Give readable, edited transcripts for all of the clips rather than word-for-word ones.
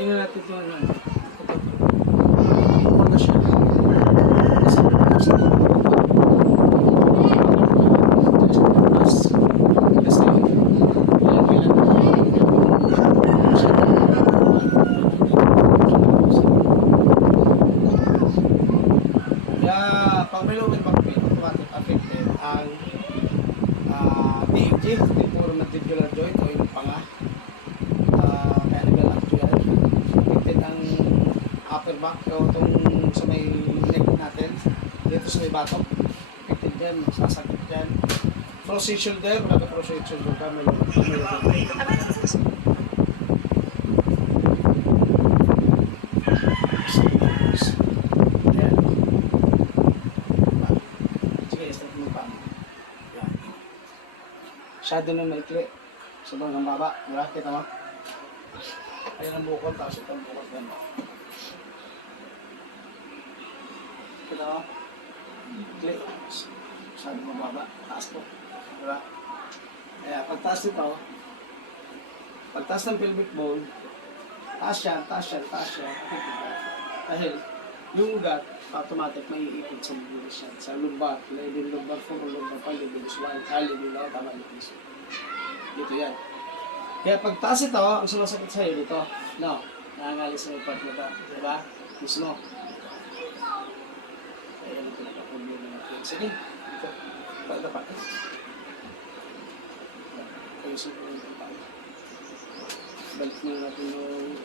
tingnan natin ito ano. Ito na siya. Pag may lumit automatic affected ang TMJ, temporal mandibular joint o yung panga. Kaya nag-actual affected ang upper back o itong sa may neck natin dito sa may batok, affected dyan, sasakit dyan. Frozen shoulder, wala ka frozen shoulder ka, may lumit. Masyado na maikli. Sobrang ng baba. Diba? Kita mo? Ayan ang bukol. Tapos ito ang bukol. Ganda. Kita mo? Ikli. Masyado ng baba. Taas po. Diba? Kaya pagtaas nito, pagtaas ng pelvic bone, taas siya, taas siya, taas siya. Dahil yung ugat, automatic may iipit sa libilis yan. Sa lumbar, leading lumbar 4 o lumbar 5, libilis 1, leading lang, tama libilis. Dito yan. Kaya pagtaas ito, ang sumasakit sa'yo dito, no, nangangalis sa may part na ito, diba? Mismo. Kaya yan ang pinaka-problema natin. Sige, dito, pagdapat. Kaya siguro yung pag balik na natin yung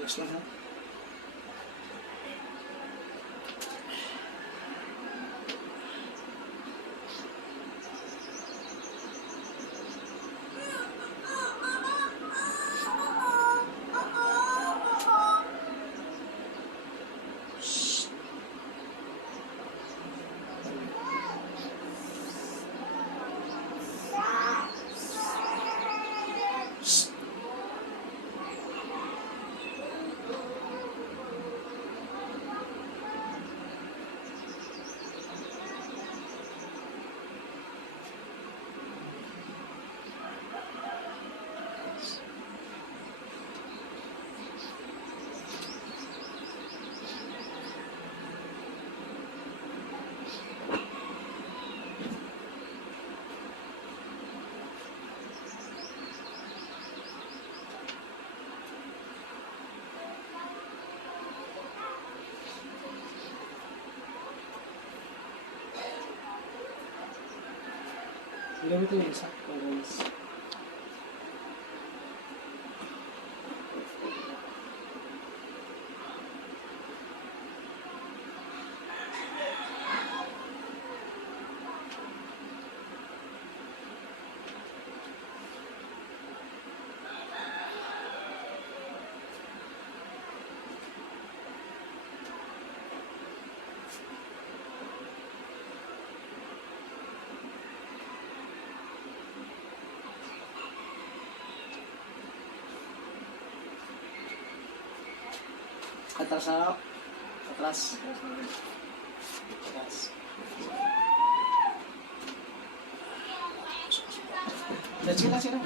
yes lang ha. Gamit ko yung isa. Atras na ako. Atras. Atras. Let's go na sila.